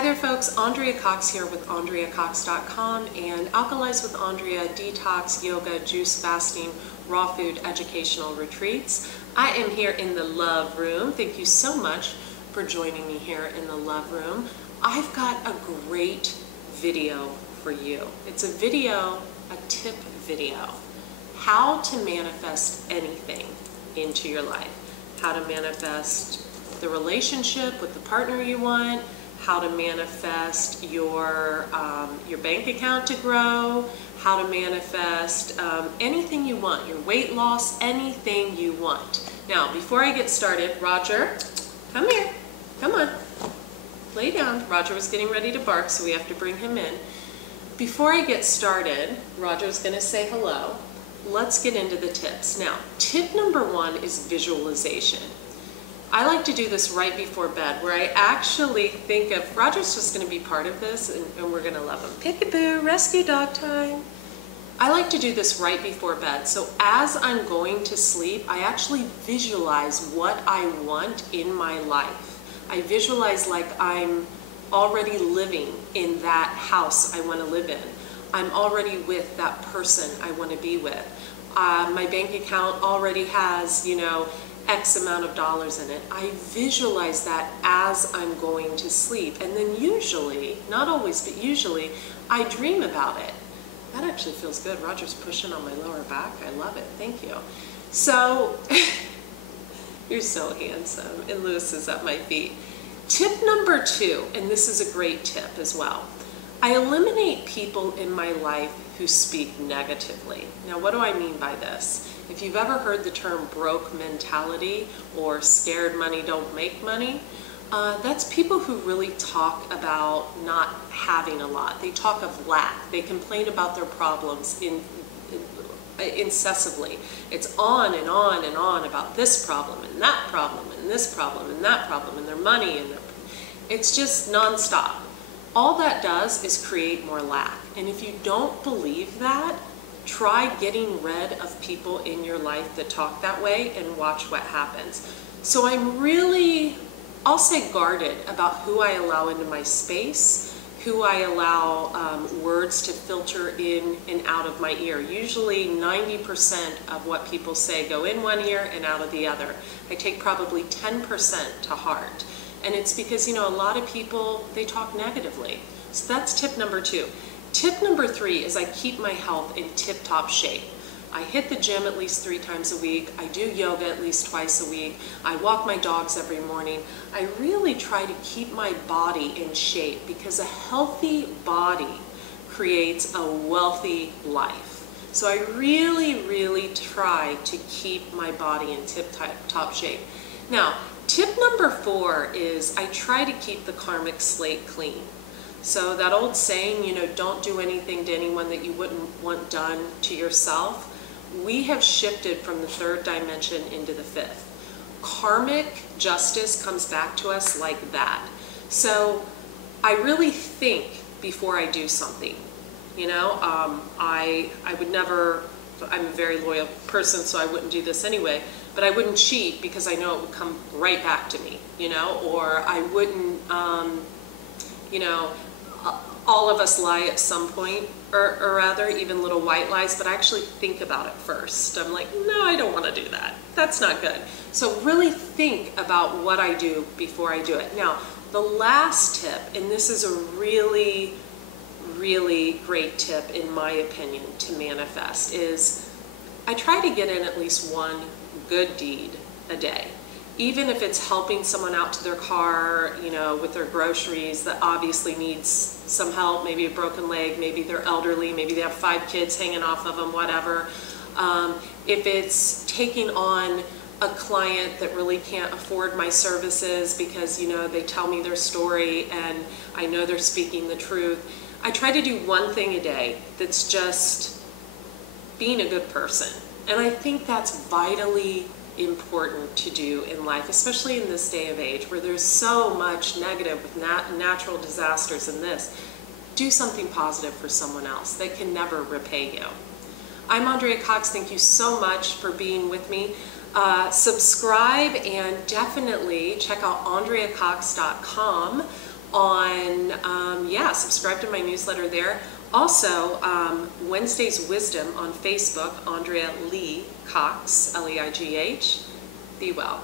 Hi there folks, Andrea Cox here with AndreaCox.com and Alkalize with Andrea detox, yoga, juice fasting, raw food educational retreats. I am here in the love room. Thank you so much for joining me here in the love room. I've got a great video for you. It's a video, a tip video. How to manifest anything into your life. How to manifest the relationship with the partner you want, how to manifest your bank account to grow, how to manifest anything you want, your weight loss, anything you want. Now, before I get started, Roger, come here, come on, lay down. Roger was getting ready to bark, so we have to bring him in. Before I get started, Roger's gonna say hello. Let's get into the tips. Now, tip number one is visualization. I like to do this right before bed, where I actually think of, Roger's just going to be part of this, and we're going to love him. Peekaboo, rescue dog time. I like to do this right before bed. So as I'm going to sleep, I actually visualize what I want in my life. I visualize like I'm already living in that house I want to live in. I'm already with that person I want to be with. My bank account already has, X amount of dollars in it. I visualize that as I'm going to sleep. And then usually, not always, but usually, I dream about it. That actually feels good. Roger's pushing on my lower back. I love it. Thank you. So, you're so handsome. And Lewis is at my feet. Tip number two, and this is a great tip as well. I eliminate people in my life who speak negatively. Now, what do I mean by this? If you've ever heard the term broke mentality or scared money don't make money, that's people who really talk about not having a lot. They talk of lack. They complain about their problems incessantly. It's on and on and on about this problem and that problem and this problem and that problem and their money and it's just nonstop. All that does is create more lack. And if you don't believe that, try getting rid of people in your life that talk that way and watch what happens. So I'm really, I'll say guarded about who I allow into my space, who I allow words to filter in and out of my ear. Usually 90% of what people say go in one ear and out of the other. I take probably 10% to heart. And it's because, a lot of people, they talk negatively. So that's tip number two. Tip number three is I keep my health in tip-top shape. I hit the gym at least 3 times a week. I do yoga at least twice a week. I walk my dogs every morning. I really try to keep my body in shape because a healthy body creates a wealthy life. So I really, really try to keep my body in tip-top shape. Now, tip number 4 is I try to keep the karmic slate clean. So that old saying, don't do anything to anyone that you wouldn't want done to yourself, we have shifted from the 3rd dimension into the 5th. Karmic justice comes back to us like that. So I really think before I do something. I would never, I'm a very loyal person, so I wouldn't do this anyway, but I wouldn't cheat because I know it would come right back to me, or I wouldn't, all of us lie at some point, or rather, even little white lies, but I actually think about it first. I'm like, no, I don't want to do that. That's not good. So really think about what I do before I do it. Now, the last tip, and this is a really, really great tip in my opinion to manifest, is I try to get in at least one good deed a day. Even if it's helping someone out to their car, with their groceries that obviously needs some help, maybe a broken leg, maybe they're elderly, maybe they have 5 kids hanging off of them, whatever. If it's taking on a client that really can't afford my services because, they tell me their story and I know they're speaking the truth. I try to do one thing a day that's just being a good person. And I think that's vitally important to do in life, especially in this day of age where there's so much negative with natural disasters and this. Do something positive for someone else. They can never repay you. I'm Andrea Cox. Thank you so much for being with me. Subscribe and definitely check out AndreaCox.com on, yeah, subscribe to my newsletter there. Also, Wednesday's Wisdom on Facebook, Andrea Lee Cox, Leigh. Be well.